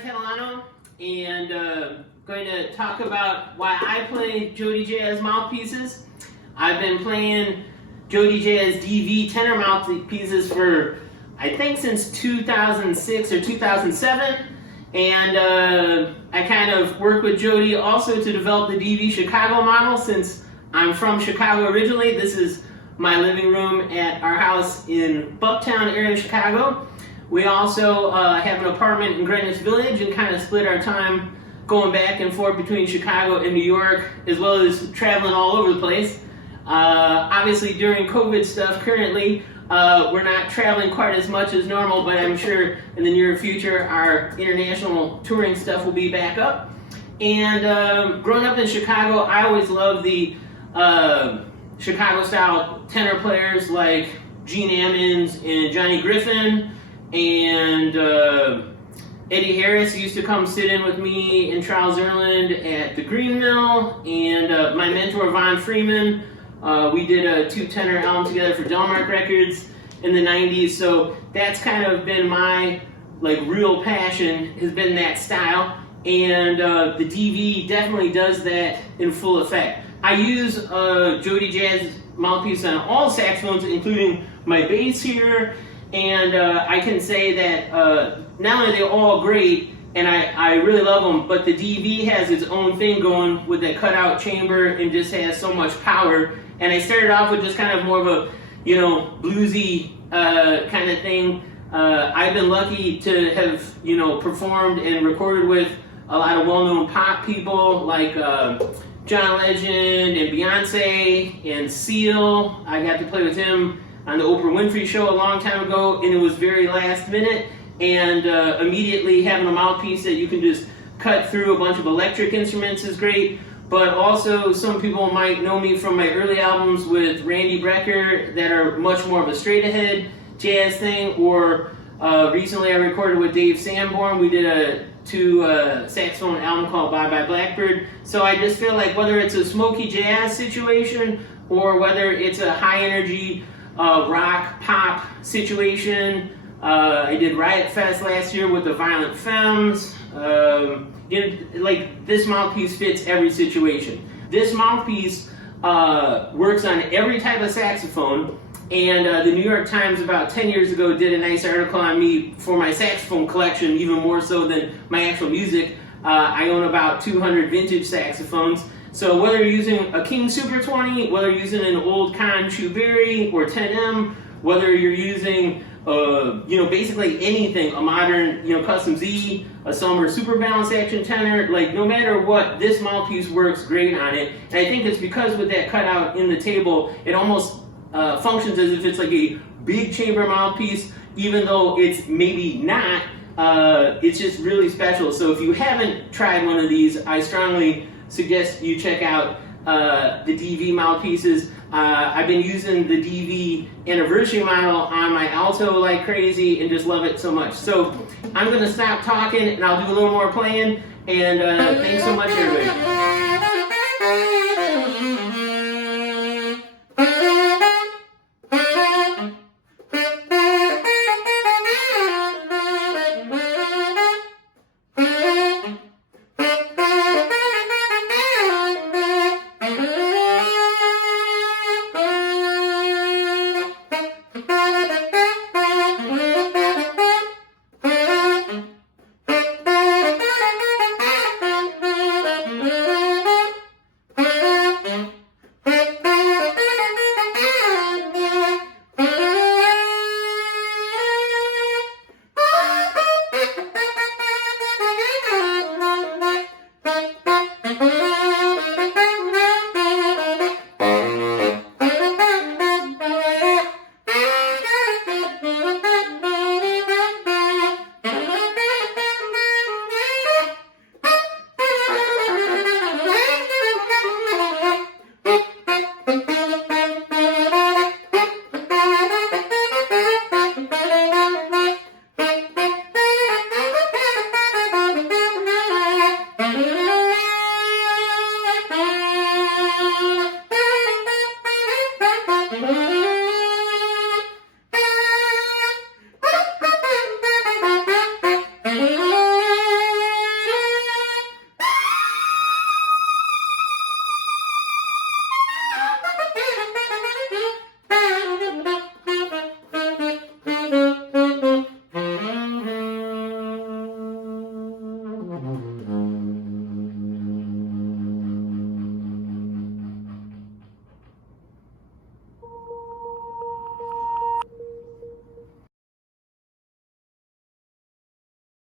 Catalano, and going to talk about why I play JodyJazz mouthpieces. I've been playing JodyJazz DV tenor mouthpieces for I think since 2006 or 2007, and I kind of work with Jody also to develop the DV Chicago model. Since I'm from Chicago originally, this is my living room at our house in Bucktown area of Chicago. We also have an apartment in Greenwich Village and kind of split our time going back and forth between Chicago and New York, as well as traveling all over the place. Obviously during COVID stuff currently, we're not traveling quite as much as normal, but I'm sure in the near future our international touring stuff will be back up. And growing up in Chicago, I always loved the Chicago style tenor players like Gene Ammons and Johnny Griffin. And Eddie Harris used to come sit in with me and Charles Erland at the Green Mill, and my mentor Von Freeman. We did a 2-tenor album together for Delmark Records in the 90s, so that's kind of been my real passion, has been that style, and the DV definitely does that in full effect. I use JodyJazz mouthpiece on all saxophones, including my bass here. And I can say that not only are they all great, and I really love them, but the DV has its own thing going with that cutout chamber and just has so much power. And I started off with just kind of more of a, bluesy kind of thing. I've been lucky to have, performed and recorded with a lot of well-known pop people like John Legend and Beyonce and Seal. I got to play with him on the Oprah Winfrey Show a long time ago, and it was very last minute, and immediately having a mouthpiece that you can just cut through a bunch of electric instruments is great. But also some people might know me from my early albums with Randy Brecker that are much more of a straight ahead jazz thing, or recently I recorded with Dave Sanborn. We did a 2 saxophone album called Bye Bye Blackbird. So I just feel like whether it's a smoky jazz situation or whether it's a high energy rock pop situation. I did Riot Fest last year with the Violent Femmes. This mouthpiece fits every situation. This mouthpiece works on every type of saxophone, and the New York Times about 10 years ago did a nice article on me for my saxophone collection, even more so than my actual music. I own about 200 vintage saxophones. So whether you're using a King Super 20, whether you're using an old Con Chewberry or 10M, whether you're using, basically anything, a modern, Custom Z, a Summer Super Balanced Action Tenor, no matter what, this mouthpiece works great on it. And I think it's because with that cutout in the table, it almost functions as if it's like a big chamber mouthpiece, even though it's maybe not. It's just really special. So if you haven't tried one of these, I strongly suggest you check out the DV mouthpieces. I've been using the DV anniversary model on my alto like crazy and just love it so much. So I'm going to stop talking and I'll do a little more playing, and thanks so much everybody. Mm-hmm.